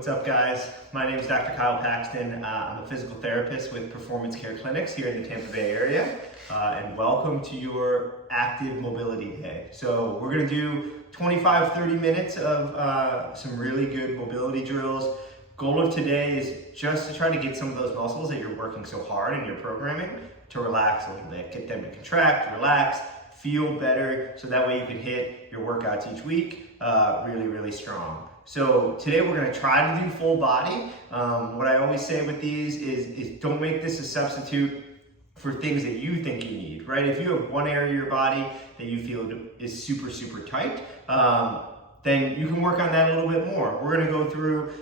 What's up, guys? My name is Dr. Kyle Paxton. I'm a physical therapist with Performance Care Clinics here in the Tampa Bay area. And welcome to your active mobility day. So we're gonna do 25-30 minutes of some really good mobility drills. Goal of today is just to try to get some of those muscles that you're working so hard in your programming to relax a little bit, get them to contract, relax, feel better, so that way you can hit your workouts each week really strong. So today we're gonna try to do full body. What I always say with these is don't make this a substitute for things that you think you need, right? If you have one area of your body that you feel is super tight, then you can work on that a little bit more. We're gonna go through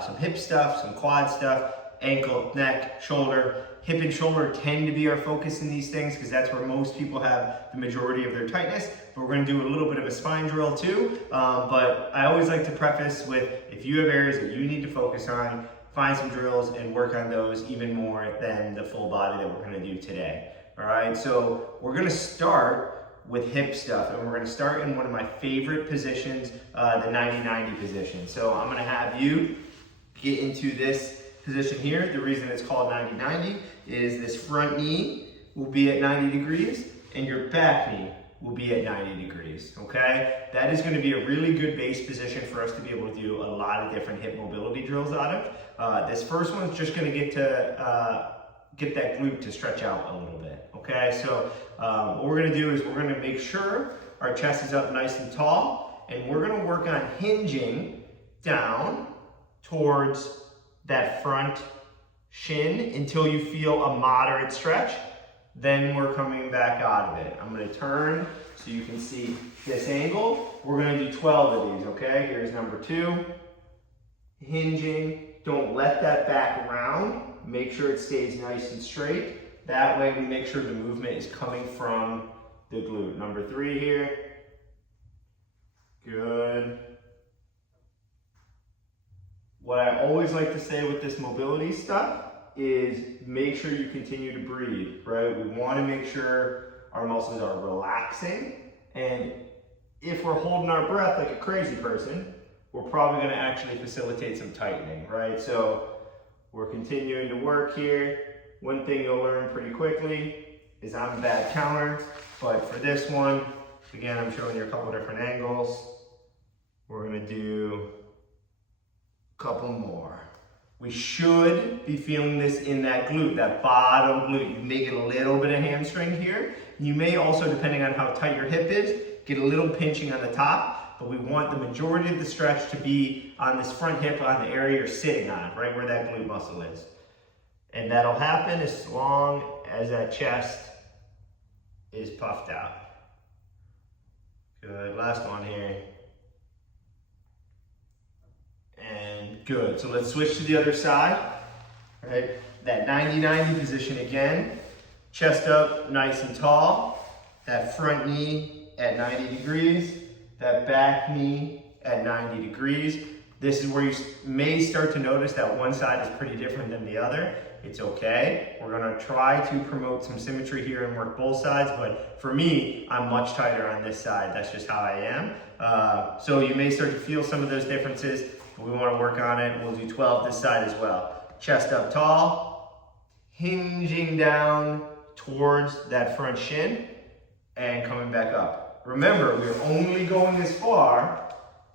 some hip stuff, some quad stuff, ankle, neck, shoulder. Hip and shoulder tend to be our focus in these things because that's where most people have the majority of their tightness. But we're gonna do a little bit of a spine drill too. But I always like to preface with, if you have areas that you need to focus on, find some drills and work on those even more than the full body that we're gonna do today. All right, so we're gonna start with hip stuff, and we're gonna start in one of my favorite positions, the 90-90 position. So I'm gonna have you get into this position here. The reason it's called 90-90 is this front knee will be at 90 degrees and your back knee will be at 90 degrees, okay? That is gonna be a really good base position for us to be able to do a lot of different hip mobility drills out of. This first one's just gonna get that glute to stretch out a little bit, okay? So what we're gonna do is we're gonna make sure our chest is up nice and tall, and we're gonna work on hinging down towards that front shin until you feel a moderate stretch. Then we're coming back out of it. I'm gonna turn so you can see this angle. We're gonna do 12 of these, okay? Here's number 2. Hinging, don't let that back round. Make sure it stays nice and straight. That way we make sure the movement is coming from the glute. Number 3 here. Good. What I always like to say with this mobility stuff is make sure you continue to breathe, right? We want to make sure our muscles are relaxing, and if we're holding our breath like a crazy person, we're probably going to actually facilitate some tightening, right? So we're continuing to work here. One thing you'll learn pretty quickly is I'm a bad counter, but for this one, again, I'm showing you a couple different angles. We're going to do couple more. We should be feeling this in that glute, that bottom glute. You may get a little bit of hamstring here. You may also, depending on how tight your hip is, get a little pinching on the top, but we want the majority of the stretch to be on this front hip, on the area you're sitting on, right where that glute muscle is. And that'll happen as long as that chest is puffed out. Good, last one here. And good, so let's switch to the other side, right? That 90-90 position again, chest up nice and tall, that front knee at 90 degrees, that back knee at 90 degrees. This is where you may start to notice that one side is pretty different than the other. It's okay. We're gonna try to promote some symmetry here and work both sides, but for me, I'm much tighter on this side. That's just how I am. So you may start to feel some of those differences. We want to work on it. We'll do 12 this side as well. Chest up tall, hinging down towards that front shin, and coming back up. Remember, we're only going as far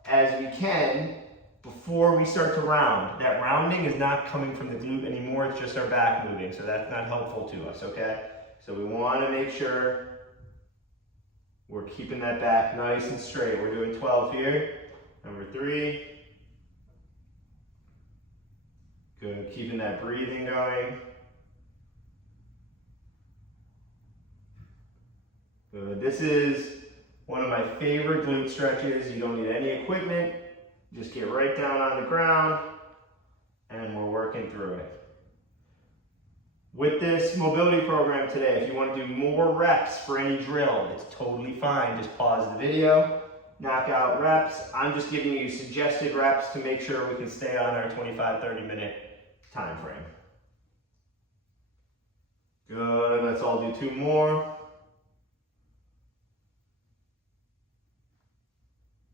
as we can before we start to round. That rounding is not coming from the glute anymore, it's just our back moving, so that's not helpful to us, okay? So we want to make sure we're keeping that back nice and straight. We're doing 12 here. Number 3. Good, keeping that breathing going. Good, this is one of my favorite glute stretches. You don't need any equipment. Just get right down on the ground and we're working through it. With this mobility program today, if you want to do more reps for any drill, it's totally fine. Just pause the video, knock out reps. I'm just giving you suggested reps to make sure we can stay on our 25-30 minute time frame. Good, let's all do 2 more.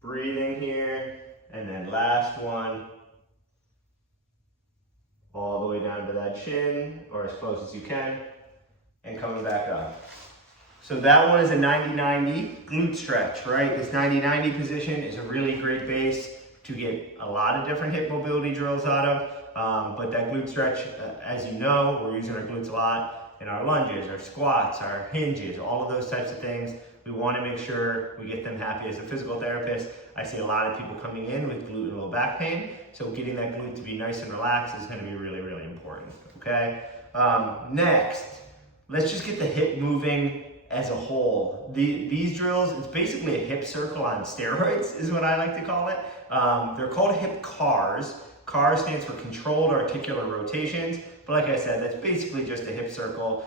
Breathing here, and then last one. way down to that shin, or as close as you can, and coming back up. So that one is a 90-90 glute stretch, right? This 90-90 position is a really great base to get a lot of different hip mobility drills out of. But that glute stretch, as you know, we're using our glutes a lot in our lunges, our squats, our hinges, all of those types of things. We want to make sure we get them happy. As a physical therapist, I see a lot of people coming in with glute and low back pain. So getting that glute to be nice and relaxed is going to be really, really important, okay? Next, let's just get the hip moving as a whole. These drills, it's basically a hip circle on steroids is what I like to call it. They're called hip CARs. CAR stands for controlled articular rotations, but like I said, that's basically just a hip circle.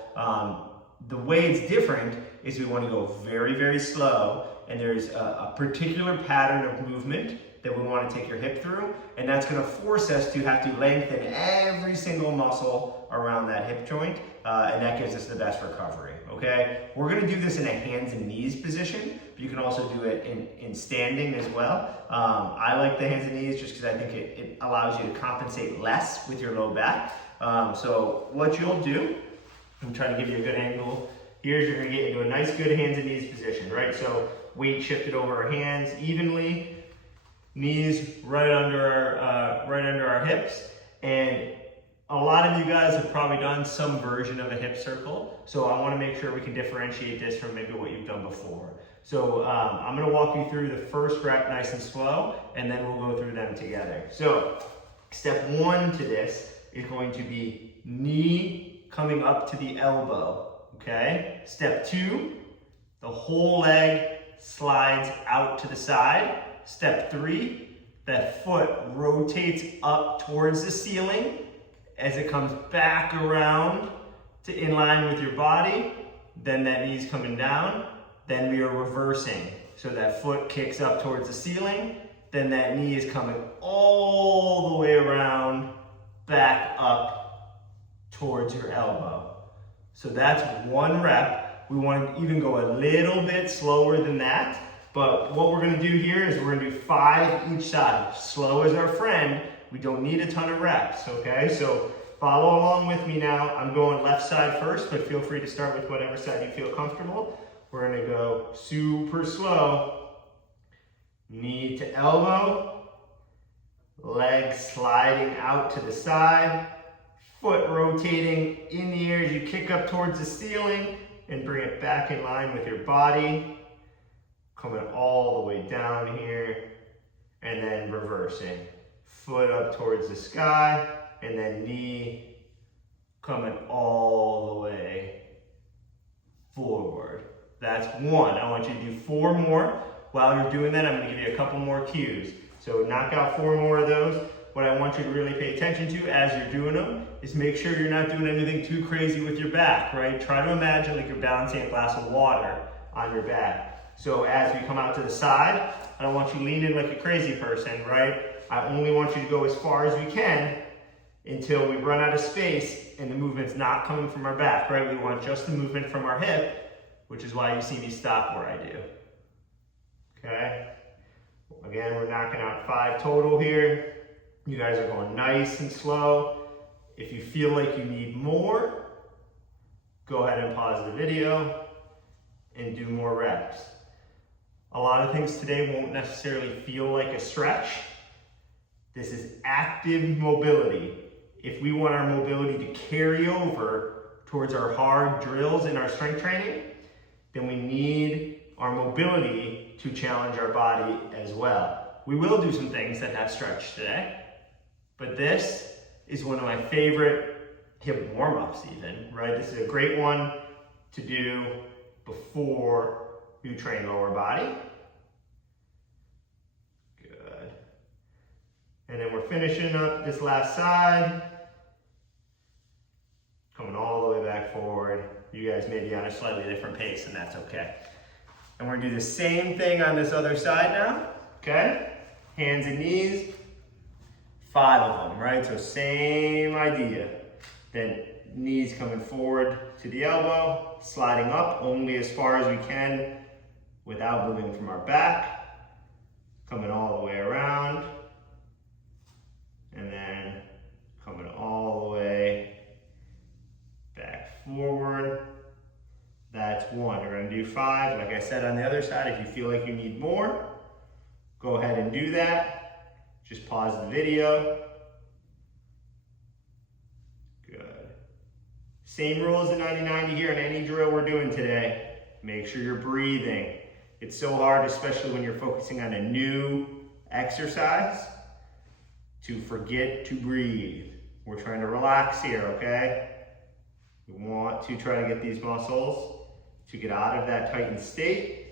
The way it's different is we want to go very, very slow, and there's a particular pattern of movement that we want to take your hip through, and that's going to force us to have to lengthen every single muscle around that hip joint, and that gives us the best recovery, okay? We're going to do this in a hands and knees position, but you can also do it in standing as well. I like the hands and knees just because I think it allows you to compensate less with your low back. So what you'll do, I'm trying to give you a good angle. Here's you're going to get into a nice good hands and knees position, right? So weight shifted over our hands evenly, knees right under our hips, and a lot of you guys have probably done some version of a hip circle, so I want to make sure we can differentiate this from maybe what you've done before. So I'm going to walk you through the first rep nice and slow, and then we'll go through them together. So step one to this is going to be knee coming up to the elbow, okay? Step two, the whole leg slides out to the side. Step three, that foot rotates up towards the ceiling as it comes back around to in line with your body. Then that knee's coming down. Then we are reversing. So that foot kicks up towards the ceiling. Then that knee is coming all the way around, back up towards your elbow. So that's one rep. We want to even go a little bit slower than that. But what we're going to do here is we're going to do 5 each side. Slow is our friend. We don't need a ton of reps, okay? So follow along with me now. I'm going left side first, but feel free to start with whatever side you feel comfortable. We're going to go super slow. Knee to elbow. Leg sliding out to the side. Foot rotating in the air as you kick up towards the ceiling and bring it back in line with your body. Coming all the way down here, and then reversing. Foot up towards the sky, and then knee coming all the way forward. That's one. I want you to do 4 more. While you're doing that, I'm going to give you a couple more cues. So knock out 4 more of those. What I want you to really pay attention to as you're doing them is make sure you're not doing anything too crazy with your back, right? Try to imagine like you're balancing a glass of water on your back. So as we come out to the side, I don't want you leaning like a crazy person, right? I only want you to go as far as we can until we run out of space and the movement's not coming from our back, right? We want just the movement from our hip, which is why you see me stop where I do. Okay? Again, we're knocking out 5 total here. You guys are going nice and slow. If you feel like you need more, go ahead and pause the video and do more reps. A lot of things today won't necessarily feel like a stretch. This is active mobility. If we want our mobility to carry over towards our hard drills in our strength training, then we need our mobility to challenge our body as well. We will do some things that have stretch today, but this is one of my favorite hip warm-ups even, right? This is a great one to do before you train lower body. Good. And then we're finishing up this last side. Coming all the way back forward. You guys may be on a slightly different pace, and that's okay. And we're gonna do the same thing on this other side now, okay? Hands and knees, 5 of them, right? So same idea. Then knees coming forward to the elbow, sliding up only as far as we can without moving from our back, coming all the way around, and then coming all the way gonna do 5. Like I said on the other side, if you feel like you need more, go ahead and do that. Just pause the video. Good. Same rules at 90-90 here in any drill we're doing today. Make sure you're breathing. It's so hard, especially when you're focusing on a new exercise, to forget to breathe. We're trying to relax here, okay? We want to try to get these muscles to get out of that tightened state.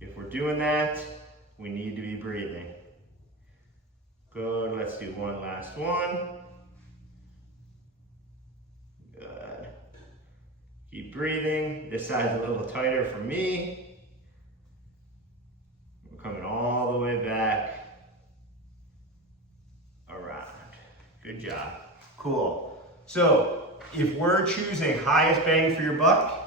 If we're doing that, we need to be breathing. Good, let's do one last one. Good. Keep breathing. This side's a little tighter for me. We're coming all the way back. Around. Good job. Cool. So, if we're choosing highest bang for your buck,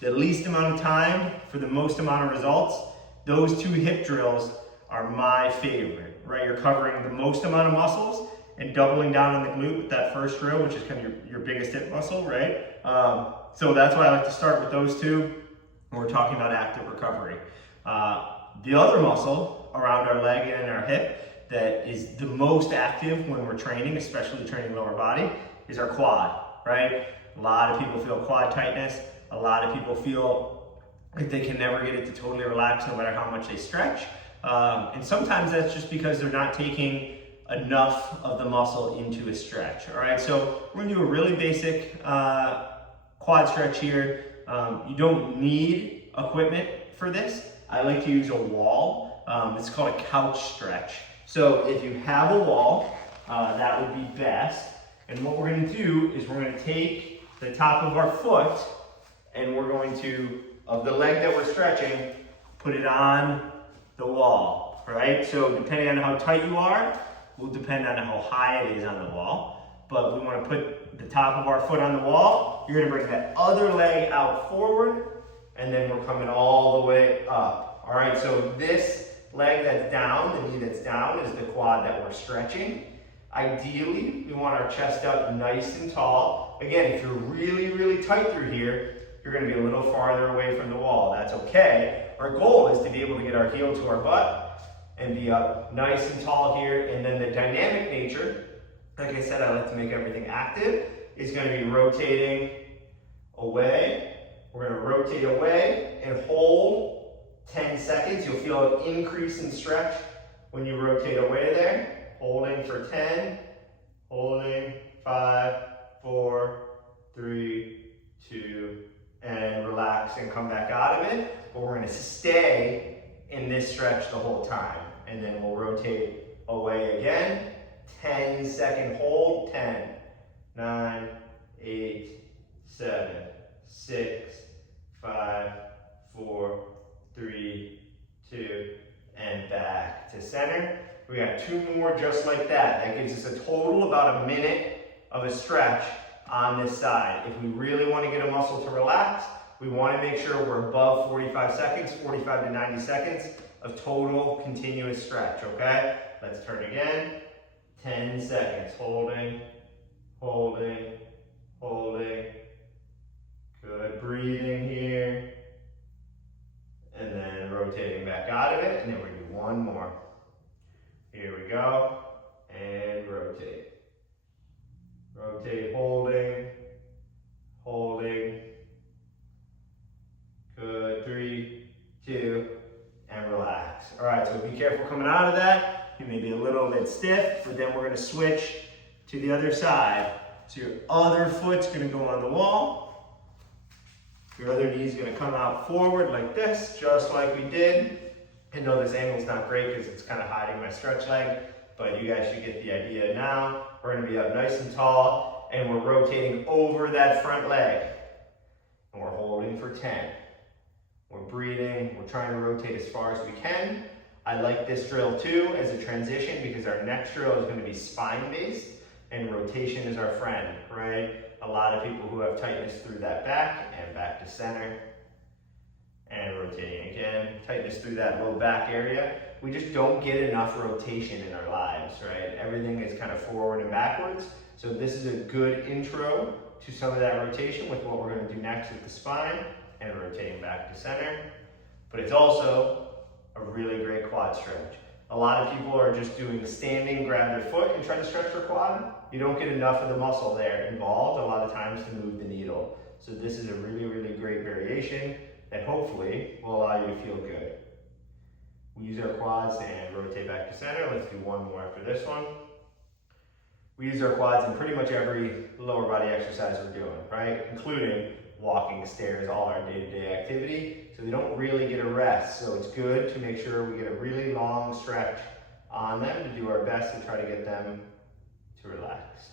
the least amount of time for the most amount of results, those 2 hip drills are my favorite, right? You're covering the most amount of muscles and doubling down on the glute with that first drill, which is kind of your biggest hip muscle, right? So that's why I like to start with those 2 when we're talking about active recovery. The other muscle around our leg and our hip that is the most active when we're training, especially training lower body, is our quad, right? A lot of people feel quad tightness. A lot of people feel like they can never get it to totally relax no matter how much they stretch. And sometimes that's just because they're not taking enough of the muscle into a stretch, all right? So we're gonna do a really basic quad stretch here. You don't need equipment for this. I like to use a wall. It's called a couch stretch. So if you have a wall, that would be best. And what we're gonna do is we're gonna take the top of our foot and we're going to, of the leg that we're stretching, put it on the wall, right? So depending on how tight you are, will depend on how high it is on the wall. But we wanna put the top of our foot on the wall. You're gonna bring that other leg out forward, and then we're coming all the way up. All right, so this leg that's down, the knee that's down, is the quad that we're stretching. Ideally, we want our chest up nice and tall. Again, if you're really, really tight through here, you're gonna be a little farther away from the wall. That's okay. Our goal is to be able to get our heel to our butt and be up nice and tall here. And then the dynamic nature, like I said, I like to make everything active, is gonna be rotating away. We're gonna rotate away and hold 10 seconds. You'll feel an increase in stretch when you rotate away there. Holding for 10, holding, 5, 4, 3, 2, and relax and come back out of it. But we're gonna stay in this stretch the whole time. And then we'll rotate away again. 10-second hold, 10, 9, 8, 7, 6, 5, 4, 3, 2, and back to center. We got 2 more just like that. That gives us a total about a minute of a stretch on this side. If we really want to get a muscle to relax, we want to make sure we're above 45 seconds, 45 to 90 seconds of total continuous stretch, okay? Let's turn again. 10 seconds, holding, holding, holding. Good, breathing here. And then rotating back out of it, and then we're gonna do 1 more. Here we go, and rotate. Rotate, holding, holding. Good, 3, 2, and relax. All right, so be careful coming out of that. You may be a little bit stiff, but then we're gonna switch to the other side. So your other foot's gonna go on the wall. Your other knee's gonna come out forward like this, just like we did. I know this angle's not great because it's kind of hiding my stretch leg, but you guys should get the idea now. We're gonna be up nice and tall, and we're rotating over that front leg. And we're holding for 10. We're breathing, we're trying to rotate as far as we can. I like this drill too as a transition because our next drill is gonna be spine-based, and rotation is our friend, right? A lot of people who have tightness through that back and back to center. And rotating again, tightness through that low back area. We just don't get enough rotation in our lives, right? Everything is kind of forward and backwards. So this is a good intro to some of that rotation with what we're gonna do next with the spine and rotating back to center. But it's also a really great quad stretch. A lot of people are just doing the standing, grab their foot and try to stretch their quad. You don't get enough of the muscle there involved a lot of times to move the needle. So this is a really, really great variation that hopefully will allow you to feel good. We use our quads and rotate back to center. Let's do one more after this one. We use our quads in pretty much every lower body exercise we're doing, right? Including walking the stairs, all our day-to-day activity. So they don't really get a rest. So it's good to make sure we get a really long stretch on them to do our best to try to get them to relax.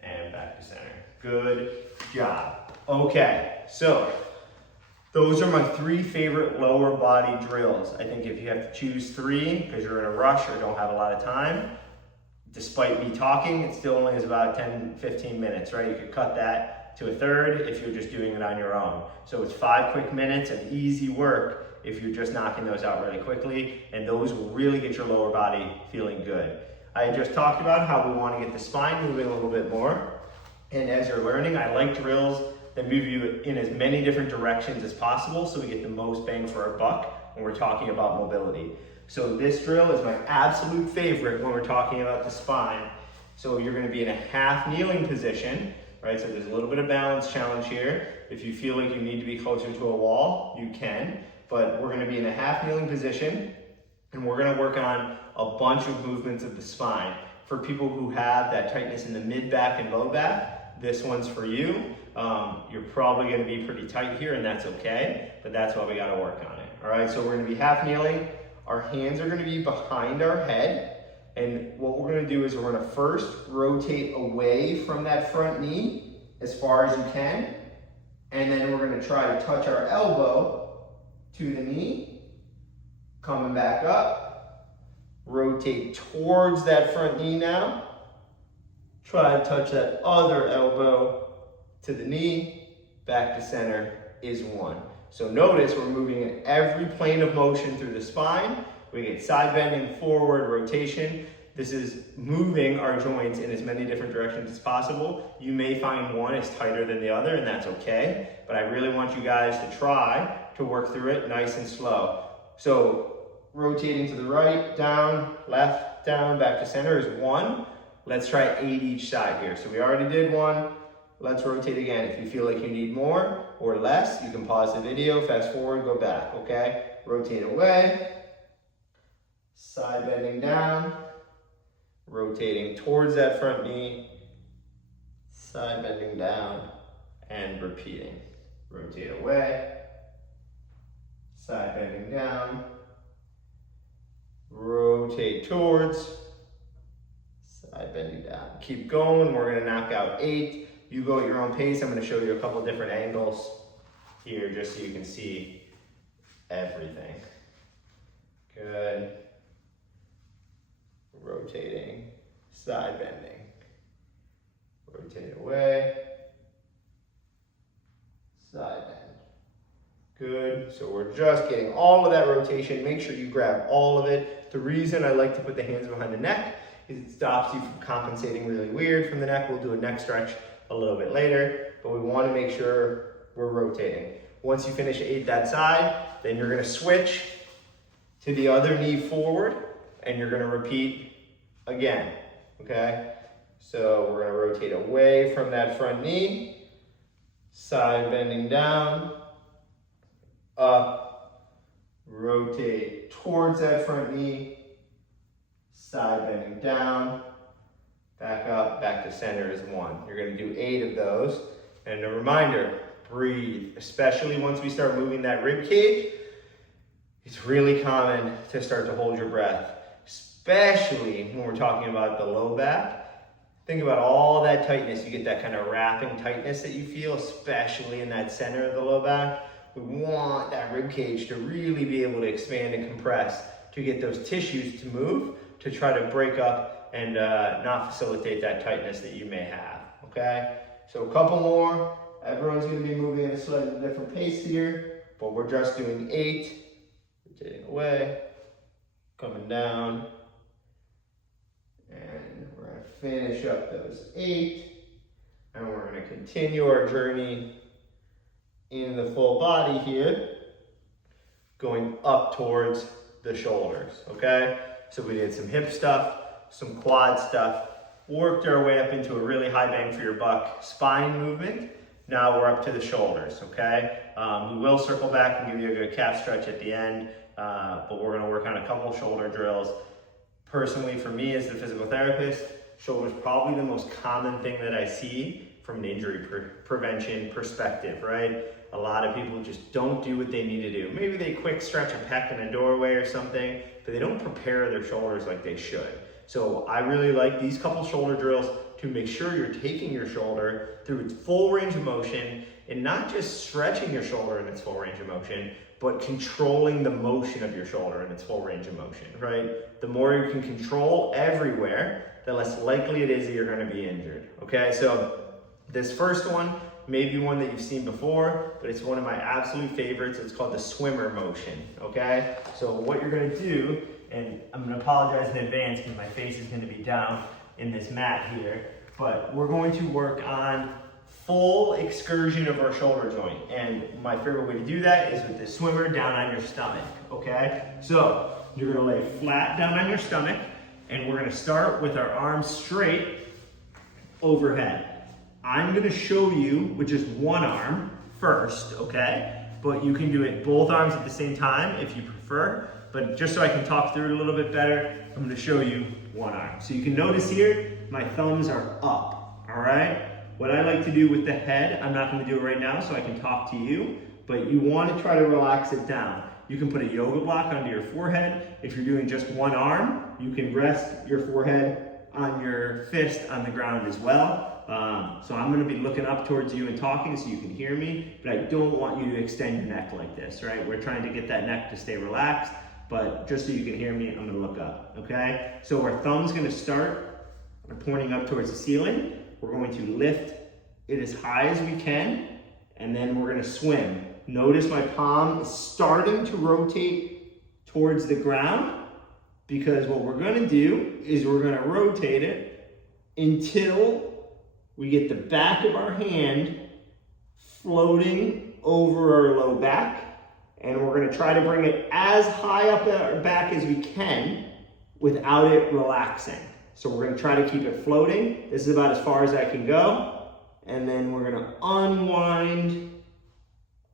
And back to center. Good job. Okay, so those are my 3 favorite lower body drills. I think if you have to choose 3 because you're in a rush or don't have a lot of time, despite me talking, it still only is about 10-15 minutes, right? You could cut that to a third if you're just doing it on your own. So it's 5 quick minutes of easy work if you're just knocking those out really quickly, and those will really get your lower body feeling good. I just talked about how we want to get the spine moving a little bit more, and as you're learning, I like drills that move you in as many different directions as possible so we get the most bang for our buck when we're talking about mobility. So this drill is my absolute favorite when we're talking about the spine. So you're going to be in a half kneeling position, right? So there's a little bit of balance challenge here. If you feel like you need to be closer to a wall, you can, but we're going to be in a half kneeling position and we're going to work on a bunch of movements of the spine. For people who have that tightness in the mid back and low back, this one's for you. You're probably going to be pretty tight here and that's okay, but that's why we got to work on it. All right, so we're going to be half kneeling. Our hands are going to be behind our head, and what we're going to do is we're going to first rotate away from that front knee as far as you can, and then we're going to try to touch our elbow to the knee, coming back up, rotate towards that front knee now, try to touch that other elbow to the knee, back to center is 1. So notice we're moving in every plane of motion through the spine. We get side bending, forward, rotation. This is moving our joints in as many different directions as possible. You may find one is tighter than the other, and that's okay. But I really want you guys to try to work through it nice and slow. So rotating to the right, down, left, down, back to center is 1. Let's try 8 each side here. So we already did 1. Let's rotate again. If you feel like you need more or less, you can pause the video, fast forward, go back, okay? Rotate away, side bending down, rotating towards that front knee, side bending down, and repeating. Rotate away, side bending down, rotate towards, side bending down. Keep going, we're gonna knock out 8. You go at your own pace. I'm going to show you a couple different angles here just so you can see everything. Good. Rotating, side bending. Rotate away. Side bend. Good. So we're just getting all of that rotation. Make sure you grab all of it. The reason I like to put the hands behind the neck is it stops you from compensating really weird from the neck. We'll do a neck stretch a little bit later, but we want to make sure we're rotating. Once you finish 8 that side, then you're going to switch to the other knee forward and you're going to repeat again, okay? So we're going to rotate away from that front knee, side bending down, up, rotate towards that front knee, side bending down, back up, back to center is 1. You're going to do 8 of those. And a reminder, breathe, especially once we start moving that rib cage. It's really common to start to hold your breath, especially when we're talking about the low back. Think about all that tightness. You get that kind of wrapping tightness that you feel, especially in that center of the low back. We want that rib cage to really be able to expand and compress to get those tissues to move, to try to break up and not facilitate that tightness that you may have, okay? So a couple more. Everyone's gonna be moving at a slightly different pace here, but we're just doing 8. Rotating away, coming down, and we're gonna finish up those 8, and we're gonna continue our journey in the full body here, going up towards the shoulders, okay? So we did some hip stuff, some quad stuff, worked our way up into a really high bang for your buck spine movement. Now we're up to the shoulders, okay? We will circle back and give you a good calf stretch at the end, but we're gonna work on a couple shoulder drills. Personally, for me as the physical therapist, shoulder's probably the most common thing that I see from an injury prevention perspective, right? A lot of people just don't do what they need to do. Maybe they quick stretch a pec in a doorway or something, but they don't prepare their shoulders like they should. So I really like these couple shoulder drills to make sure you're taking your shoulder through its full range of motion and not just stretching your shoulder in its full range of motion, but controlling the motion of your shoulder in its full range of motion, right? The more you can control everywhere, the less likely it is that you're gonna be injured, okay? So this first one may be one that you've seen before, but it's one of my absolute favorites. It's called the swimmer motion, okay? So what you're gonna do, and I'm gonna apologize in advance because my face is gonna be down in this mat here, but we're going to work on full excursion of our shoulder joint. And my favorite way to do that is with the swimmer down on your stomach, okay? So you're gonna lay flat down on your stomach, and we're gonna start with our arms straight overhead. I'm gonna show you with just one arm first, okay? But you can do it both arms at the same time if you prefer. But just so I can talk through it a little bit better, I'm gonna show you one arm. So you can notice here, my thumbs are up, all right? What I like to do with the head, I'm not gonna do it right now so I can talk to you, but you wanna try to relax it down. You can put a yoga block under your forehead. If you're doing just one arm, you can rest your forehead on your fist on the ground as well. So I'm gonna be looking up towards you and talking so you can hear me, but I don't want you to extend your neck like this, right? We're trying to get that neck to stay relaxed, but just so you can hear me, I'm gonna look up, okay? So our thumb's gonna start pointing up towards the ceiling. We're going to lift it as high as we can, and then we're gonna swim. Notice my palm is starting to rotate towards the ground, because what we're gonna do is we're gonna rotate it until we get the back of our hand floating over our low back, and we're gonna try to bring it as high up our back as we can without it relaxing. So we're gonna try to keep it floating. This is about as far as I can go. And then we're gonna unwind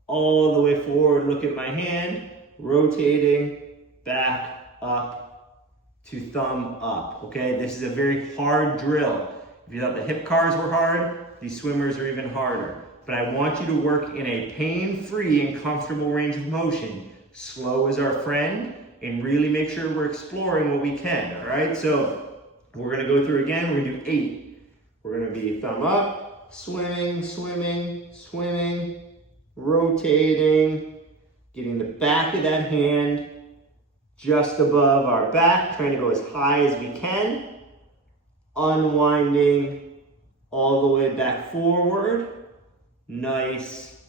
all the way forward. Look at my hand, rotating back up to thumb up, okay? This is a very hard drill. If you thought the hip cars were hard, these swimmers are even harder. But I want you to work in a pain-free and comfortable range of motion. Slow is our friend, and really make sure we're exploring what we can, all right? So we're gonna go through again, we're gonna do 8. We're gonna be thumb up, swimming, swimming, swimming, rotating, getting the back of that hand just above our back, trying to go as high as we can, unwinding all the way back forward, nice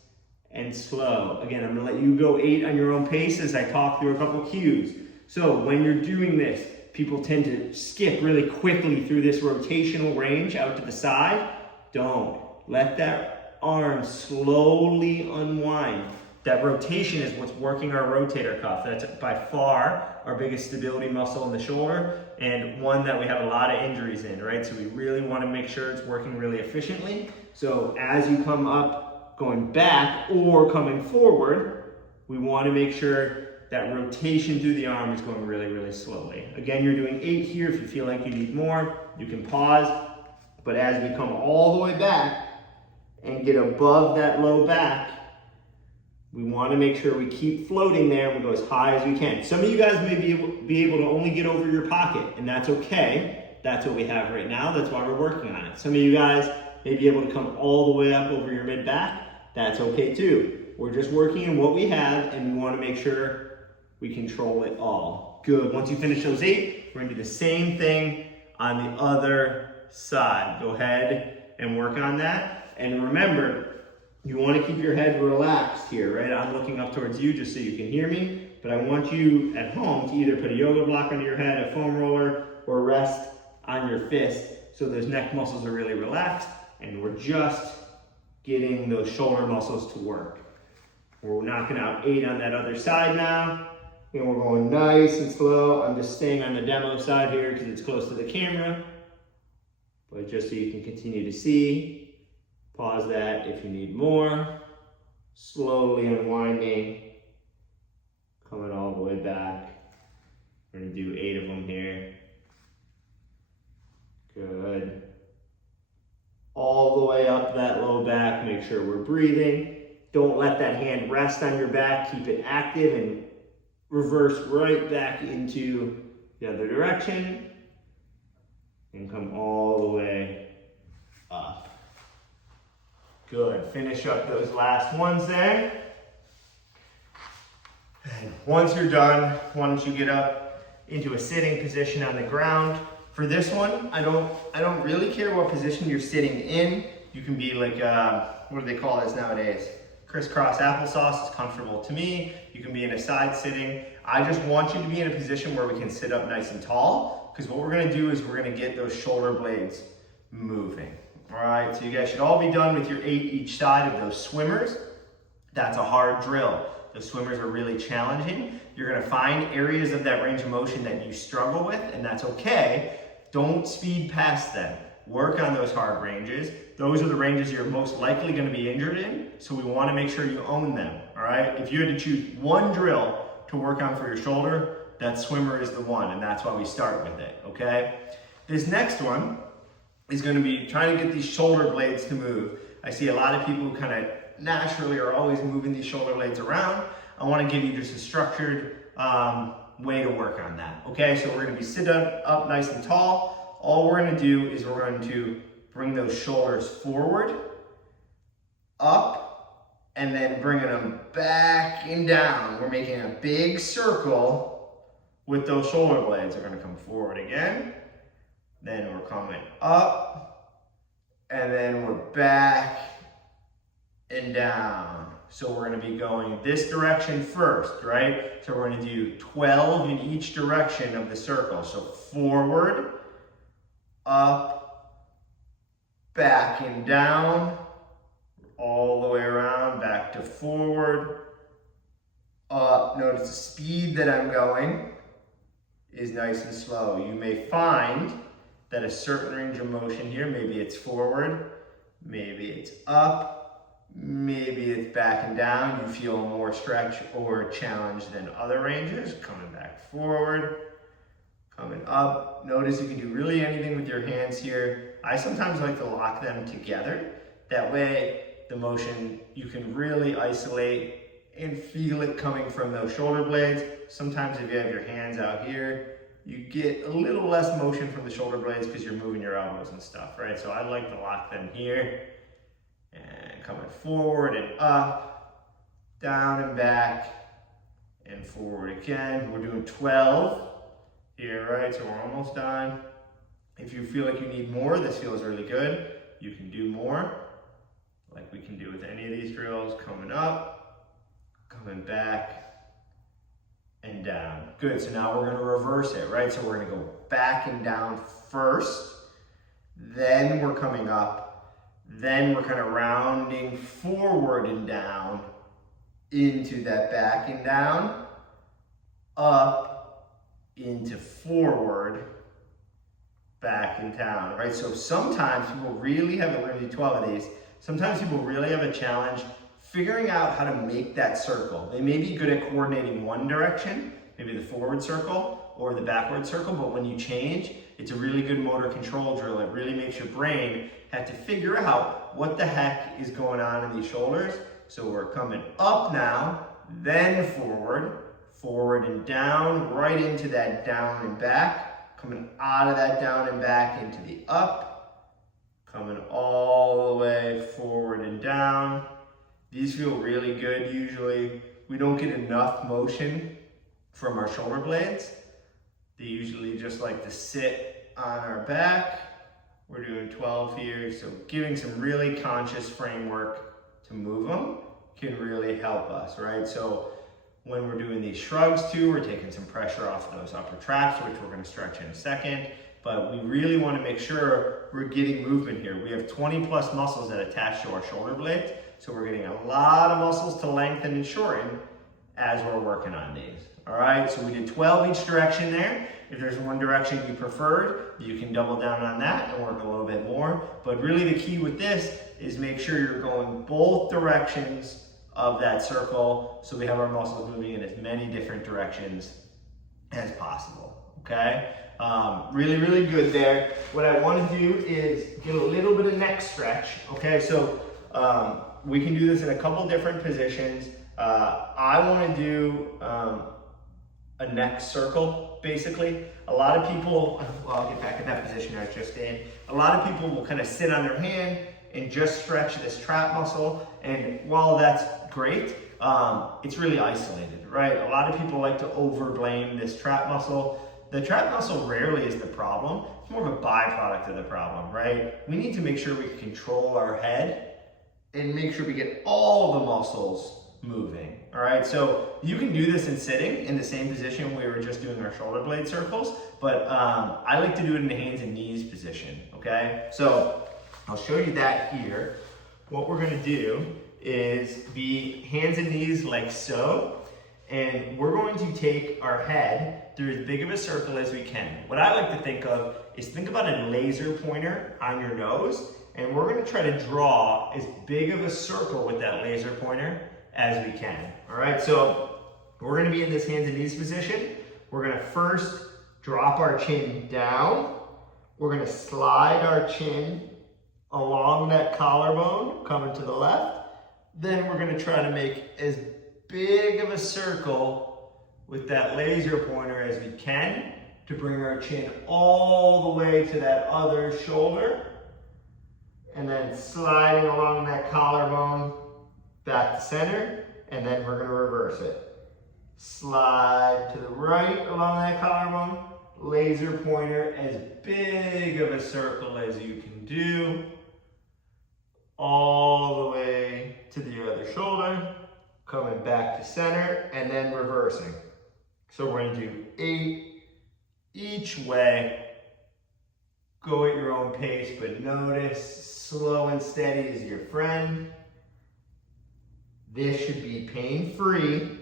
and slow. Again, I'm gonna let you go 8 on your own pace as I talk through a couple cues. So when you're doing this, people tend to skip really quickly through this rotational range out to the side. Don't. Let that arm slowly unwind. That rotation is what's working our rotator cuff. That's by far our biggest stability muscle in the shoulder, and one that we have a lot of injuries in, right? So we really want to make sure it's working really efficiently. So as you come up, going back or coming forward, we want to make sure that rotation through the arm is going really, really slowly. Again, you're doing 8 here. If you feel like you need more, you can pause. But as we come all the way back and get above that low back, we want to make sure we keep floating there and we go as high as we can. Some of you guys may be able to only get over your pocket, and that's okay. That's what we have right now. That's why we're working on it. Some of you guys may be able to come all the way up over your mid-back. That's okay too. We're just working on what we have, and we want to make sure we control it all. Good. Once you finish those 8, we're going to do the same thing on the other side. Go ahead and work on that. And remember, you want to keep your head relaxed here, right? I'm looking up towards you just so you can hear me, but I want you at home to either put a yoga block under your head, a foam roller, or rest on your fist so those neck muscles are really relaxed, and we're just getting those shoulder muscles to work. We're knocking out 8 on that other side now. And we're going nice and slow. I'm just staying on the demo side here because it's close to the camera. But just so you can continue to see, pause that if you need more. Slowly unwinding, coming all the way back. We're gonna do 8 of them here. Good. All the way up that low back, make sure we're breathing. Don't let that hand rest on your back, keep it active and reverse right back into the other direction. And come all the way up. Good, finish up those last ones there. And once you're done, why don't you get up into a sitting position on the ground. For this one, I don't really care what position you're sitting in. You can be like, what do they call this nowadays? Crisscross applesauce is comfortable to me. You can be in a side sitting. I just want you to be in a position where we can sit up nice and tall, because what we're gonna do is we're gonna get those shoulder blades moving. All right, so you guys should all be done with your 8 each side of those swimmers. That's a hard drill. Those swimmers are really challenging. You're gonna find areas of that range of motion that you struggle with, and that's okay. Don't speed past them. Work on those hard ranges. Those are the ranges you're most likely gonna be injured in, so we wanna make sure you own them, all right? If you had to choose one drill to work on for your shoulder, that swimmer is the one, and that's why we start with it, okay? This next one is gonna be trying to get these shoulder blades to move. I see a lot of people who kind of naturally are always moving these shoulder blades around. I wanna give you just a structured way to work on that, okay? So we're gonna be sitting up nice and tall. All we're gonna do is we're going to bring those shoulders forward, up, and then bringing them back and down. We're making a big circle with those shoulder blades. They're gonna come forward again, then we're coming up, and then we're back and down. So we're gonna be going this direction first, right? So we're gonna do 12 in each direction of the circle. So forward, up, back and down, all the way around, back to forward, up. Notice the speed that I'm going is nice and slow. You may find that a certain range of motion here, maybe it's forward, maybe it's up, maybe it's back and down. You feel more stretch or challenge than other ranges. Coming back forward, coming up. Notice you can do really anything with your hands here. I sometimes like to lock them together. That way, the motion, you can really isolate and feel it coming from those shoulder blades. Sometimes if you have your hands out here, you get a little less motion from the shoulder blades because you're moving your elbows and stuff, right? So I like to lock them here. And coming forward and up, down and back, and forward again. We're doing 12 here, right? So we're almost done. If you feel like you need more, this feels really good. You can do more, like we can do with any of these drills. Coming up, coming back, and down. Good, so now we're gonna reverse it, right? So we're gonna go back and down first, then we're coming up, then we're kind of rounding forward and down into that back and down, up, into forward, back and down, right? So sometimes people really have, we're gonna do 12 of these, sometimes people really have a challenge figuring out how to make that circle. They may be good at coordinating one direction, maybe the forward circle or the backward circle, but when you change, it's a really good motor control drill. It really makes your brain have to figure out what the heck is going on in these shoulders. So we're coming up now, then forward, forward and down, right into that down and back, coming out of that down and back into the up, coming all the way forward and down. These feel really good usually. We don't get enough motion from our shoulder blades. They usually just like to sit on our back. We're doing 12 here, so giving some really conscious framework to move them can really help us, right? So when we're doing these shrugs too, we're taking some pressure off of those upper traps, which we're gonna stretch in a second. but we really want to make sure we're getting movement here. We have 20 plus muscles that attach to our shoulder blades, so we're getting a lot of muscles to lengthen and shorten as we're working on these. All right, so we did 12 each direction there. If there's one direction you preferred, you can double down on that and work a little bit more. But really the key with this is make sure you're going both directions of that circle so we have our muscles moving in as many different directions as possible, okay? Really, really good there. What I want to do is get a little bit of neck stretch, okay? So we can do this in a couple different positions. I want to do a neck circle, basically. A lot of people, well, I'll get back in that position I was just in. A lot of people will kind of sit on their hand and just stretch this trap muscle. And while that's great, it's really isolated, right? A lot of people like to overblame this trap muscle. The trap muscle rarely is the problem. It's more of a byproduct of the problem, right? We need to make sure we control our head and make sure we get all the muscles moving, all right? So you can do this in sitting in the same position we were just doing our shoulder blade circles, but I like to do it in the hands and knees position, okay? So I'll show you that here. What we're gonna do is be hands and knees like so, and we're going to take our head through as big of a circle as we can. What I like to think of is think about a laser pointer on your nose, and we're gonna try to draw as big of a circle with that laser pointer as we can. All right, so we're gonna be in this hands and knees position. We're gonna first drop our chin down. We're gonna slide our chin along that collarbone, coming to the left. Then we're gonna try to make as big of a circle with that laser pointer as we can to bring our chin all the way to that other shoulder. And then sliding along that collarbone back to center, and then we're gonna reverse it. Slide to the right along that collarbone, laser pointer as big of a circle as you can do, all the way to the other shoulder, coming back to center, and then reversing. So we're gonna do 8 each way. Go at your own pace, but notice slow and steady is your friend. This should be pain-free.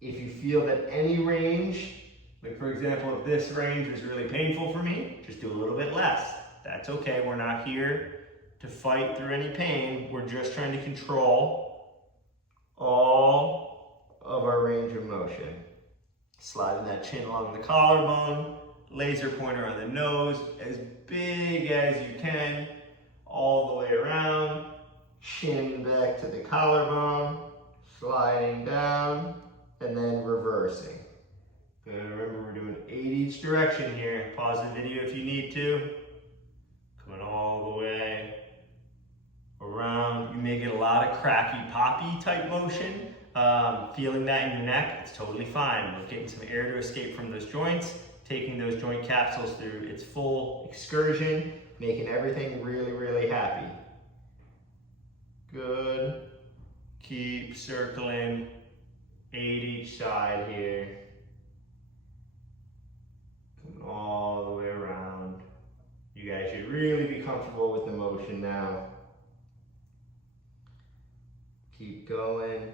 If you feel that any range, like for example, if this range was really painful for me, just do a little bit less. That's okay, we're not here to fight through any pain. We're just trying to control all of our range of motion. Sliding that chin along the collarbone, laser pointer on the nose, as big as you can, all the way around. Chin back to the collarbone, sliding down, and then reversing. Good, remember we're doing 8 each direction here. Pause the video if you need to. Coming all the way around. You may get a lot of cracky poppy type motion. Feeling that in your neck, it's totally fine. We're getting some air to escape from those joints, taking those joint capsules through its full excursion, making everything really, really happy. Good. Keep circling 8 each side here. Coming all the way around. You guys should really be comfortable with the motion now. Keep going.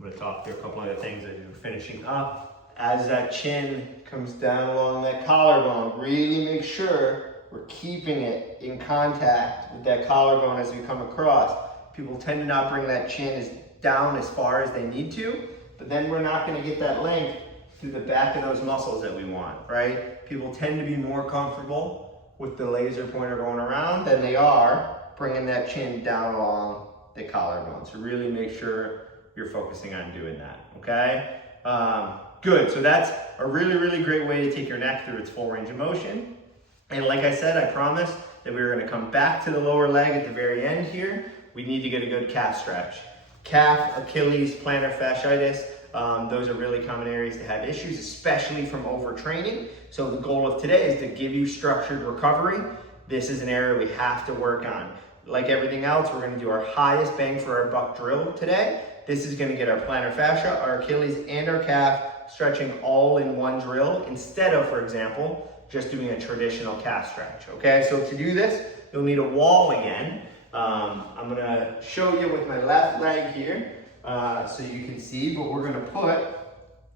I'm going to talk through a couple other things as you're finishing up. As that chin comes down along that collarbone, really make sure we're keeping it in contact with that collarbone as we come across. People tend to not bring that chin down as far as they need to, but then we're not going to get that length through the back of those muscles that we want, right? People tend to be more comfortable with the laser pointer going around than they are bringing that chin down along the collarbone. So really make sure you're focusing on doing that, okay? Good, so that's a really, really great way to take your neck through its full range of motion. And like I said, I promised that we were gonna come back to the lower leg at the very end here. We need to get a good calf stretch. Calf, Achilles, plantar fasciitis, those are really common areas to have issues, especially from overtraining. So the goal of today is to give you structured recovery. This is an area we have to work on. Like everything else, we're gonna do our highest bang for our buck drill today. This is gonna get our plantar fascia, our Achilles, and our calf stretching all in one drill instead of, for example, just doing a traditional calf stretch, okay? So to do this, you'll need a wall again. I'm gonna show you with my left leg here so you can see, but we're gonna put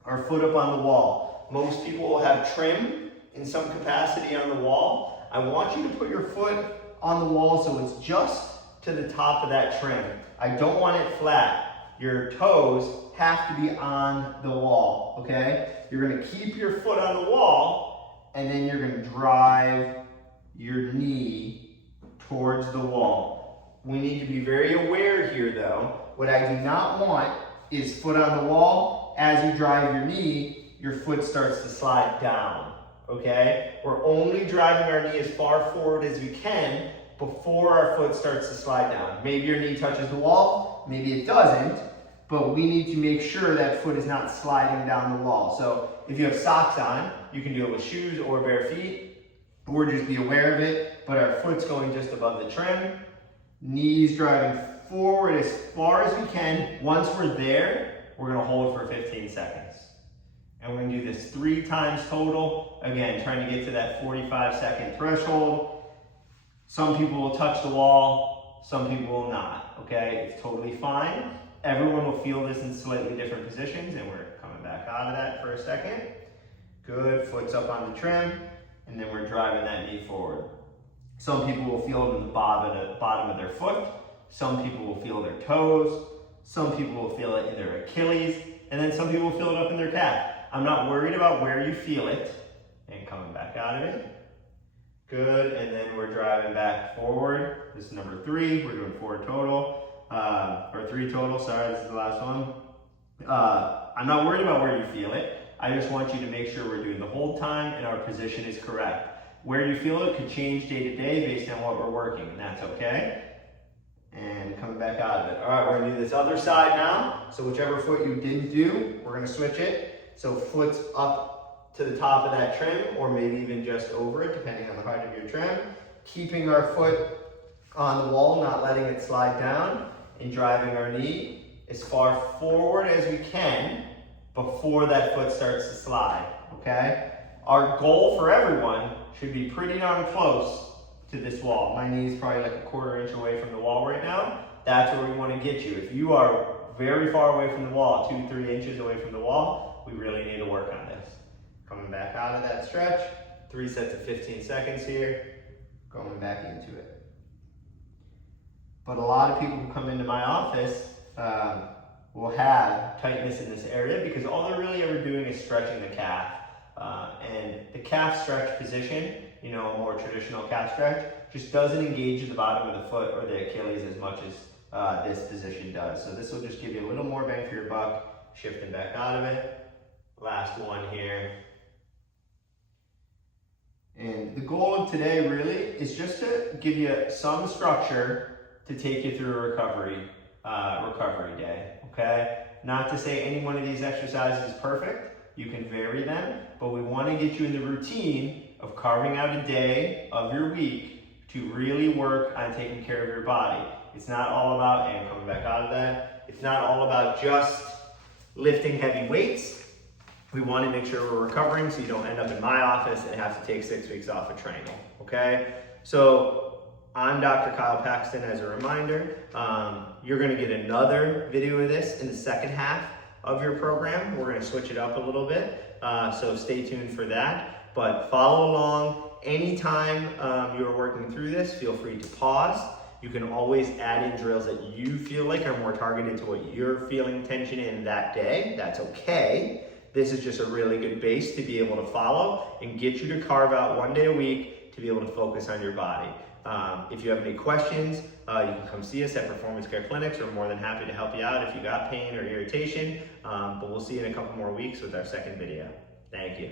our foot up on the wall. Most people will have trim in some capacity on the wall. I want you to put your foot on the wall so it's just to the top of that trim. I don't want it flat. Your toes have to be on the wall, okay? You're gonna keep your foot on the wall and then you're gonna drive your knee towards the wall. We need to be very aware here though. What I do not want is foot on the wall. As you drive your knee, your foot starts to slide down, okay? We're only driving our knee as far forward as we can before our foot starts to slide down. Maybe your knee touches the wall, maybe it doesn't, but we need to make sure that foot is not sliding down the wall. So if you have socks on, you can do it with shoes or bare feet, or just be aware of it, but our foot's going just above the trim, knees driving forward as far as we can. Once we're there, we're gonna hold for 15 seconds. And we're gonna do this 3 times total. Again, trying to get to that 45-second threshold. Some people will touch the wall, some people will not, okay? It's totally fine. Everyone will feel this in slightly different positions, and we're coming back out of that for a second. Good, foot's up on the trim, and then we're driving that knee forward. Some people will feel it in the bottom of their foot. Some people will feel their toes. Some people will feel it in their Achilles, and then some people will feel it up in their calf. I'm not worried about where you feel it, and coming back out of it. Good, and then we're driving back forward. This is number 3, we're doing 4 total, or 3 total, sorry, this is the last one. I'm not worried about where you feel it. I just want you to make sure we're doing the whole time and our position is correct. Where you feel it could change day to day based on what we're working, and that's okay. And coming back out of it. All right, we're gonna do this other side now. So whichever foot you didn't do, we're gonna switch it. So foot's up to the top of that trim, or maybe even just over it, depending on the height of your trim. Keeping our foot on the wall, not letting it slide down, and driving our knee as far forward as we can before that foot starts to slide, okay? Our goal for everyone should be pretty darn close to this wall. My knee is probably like a 1/4 inch away from the wall right now. That's where we want to get you. If you are very far away from the wall, 2-3 inches away from the wall, we really need to work on this. Coming back out of that stretch, 3 sets of 15 seconds here, going back into it. But a lot of people who come into my office will have tightness in this area because all they're really ever doing is stretching the calf. And the calf stretch position, you know, a more traditional calf stretch, just doesn't engage the bottom of the foot or the Achilles as much as this position does. So this will just give you a little more bang for your buck, shifting back out of it. Last one here. And the goal of today really is just to give you some structure to take you through a recovery day, okay? Not to say any one of these exercises is perfect. You can vary them, but we want to get you in the routine of carving out a day of your week to really work on taking care of your body. It's not all about, and coming back out of that, it's not all about just lifting heavy weights. We want to make sure we're recovering so you don't end up in my office and have to take 6 weeks off of training, okay? So I'm Dr. Kyle Paxton as a reminder. You're gonna get another video of this in the second half of your program. We're gonna switch it up a little bit, so stay tuned for that. But follow along. Anytime you're working through this, feel free to pause. You can always add in drills that you feel like are more targeted to what you're feeling tension in that day. That's okay. This is just a really good base to be able to follow and get you to carve out 1 day a week to be able to focus on your body. If you have any questions, you can come see us at Performance Care Clinics. We're more than happy to help you out if you got pain or irritation. But we'll see you in a couple more weeks with our second video. Thank you.